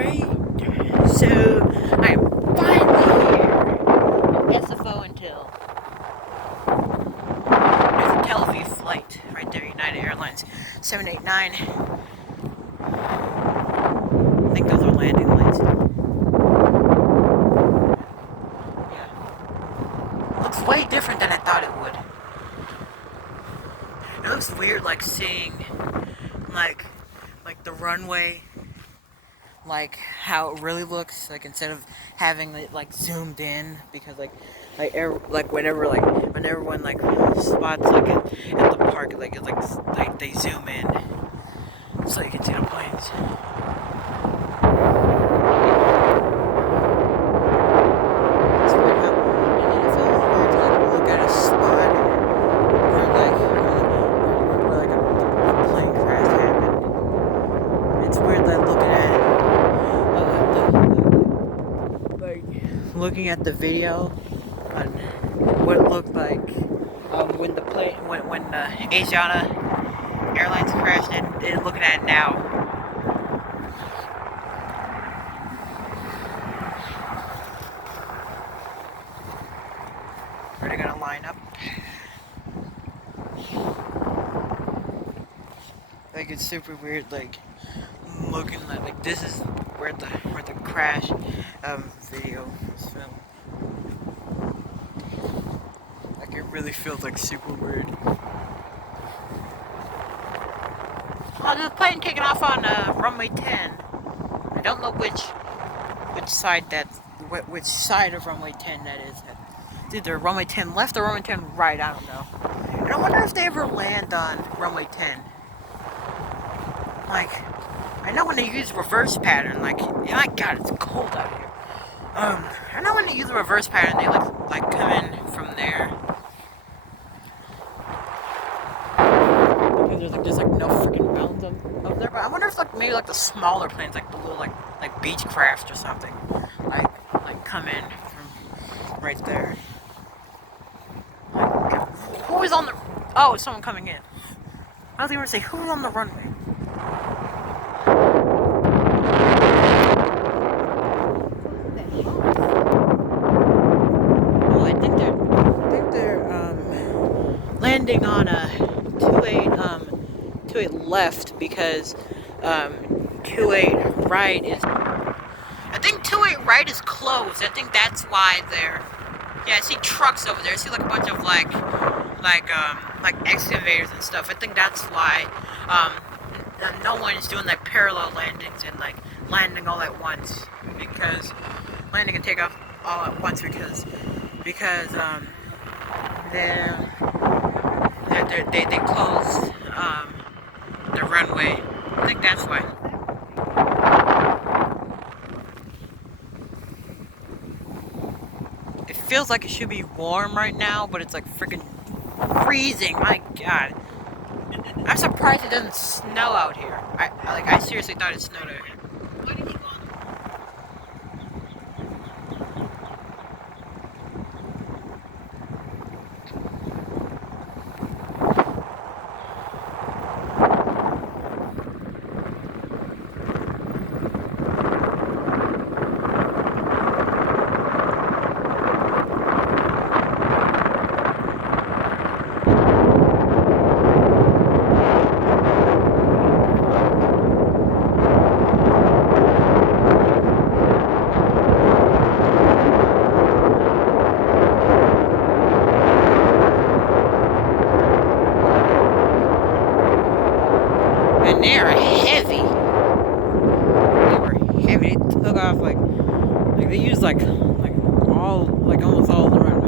Alright, so I am finally here at SFO until there's a Tel Aviv flight right there, United Airlines 789. I think those are landing lights. Yeah. Looks way different than I thought it would. It looks weird, like seeing like the runway, like how it really looks, like instead of having it like zoomed in, because whenever when like spots like at the park, like it's like they zoom in so you can see the planes. It's weird how, and then it feels weird to like look at a spot where like a plane crash happened. It's weird that looking at the video on what it looked like when Asiana Airlines crashed, and looking at it now. Are they gonna line up? Like, it's super weird, like looking like this is where the crash video was filmed. Like, it really feels like super weird. Oh, there's a plane taking off on runway 10. I don't know which side of runway 10 that is. It's either runway 10 left or runway 10 right. I don't know. And I wonder if they ever land on runway 10. Like, I know when they use reverse pattern, like, my God, it's cold out here. I know when they use the reverse pattern, they like come in from there. Because there's like no freaking mountains up there. But I wonder if maybe the smaller planes, like the little like beach craft or something, like come in from right there. Like, who is on the? Oh, it's someone coming in. I was going to say, who's on the runway? Oh, I think they're landing on a 28 left, because 28 right is. I think 28 right is closed. I think that's why they're. Yeah, I see trucks over there. I see like a bunch of like excavators and stuff. I think that's why no one is doing like parallel landings and like landing all at once, because landing and takeoff all at once because they closed the runway. I think that's why. It feels like it should be warm right now, but it's like freaking freezing. My God. I'm surprised it doesn't snow out here. I seriously thought it snowed out here. Why did he go on? And they are heavy. They were heavy. They took off like they used almost all the runway.